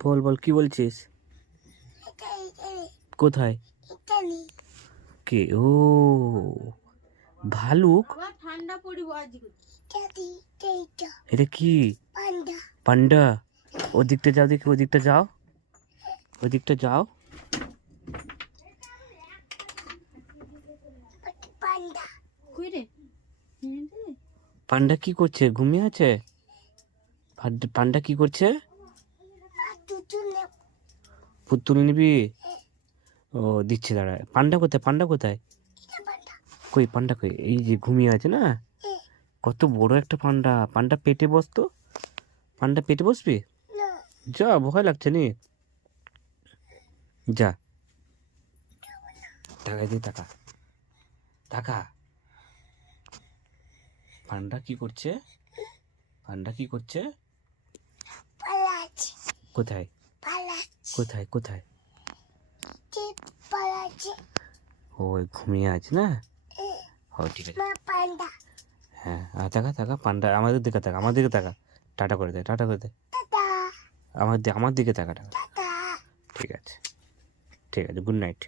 বল বল কি বলছিস? কোথায়? কে? ও ভালুক। ঠান্ডা পড়িব আজকে। এটা কি? পান্ডা। ওদিকটা যাও, দেখি ওদিকটা যাও, ওদিকটা যাও। পান্ডা কি করছে? ঘুমিয়ে আছে? পান্ডা কি করছে? পুতুল নিবি? ও দিচ্ছে, দাঁড়া। পান্ডা কোথায়? পান্ডা কোথায়? কই পান্ডা কই? এই যে ঘুমিয়ে আছে না? কত বড় একটা পান্ডা। পান্ডা পেটে বসতো। পান্ডা পেটে বসবি? যা, ভয় লাগছে নি? যা, টাকা দিয়ে টাকা টাকা। পান্ডা কি করছে? পান্ডা কি করছে? কোথায় কোথায় কোথায়? ও ঘুমিয়ে আছে না? ও ঠিক আছে। হ্যাঁ, টাকা টাকা। পান্ডা আমাদের দিকে তাকা, আমার দিকে তাকা। টাটা করে দে, টাটা করে দে। আমার দিকে তাকা, টাকা। ঠিক আছে, ঠিক আছে। Good night.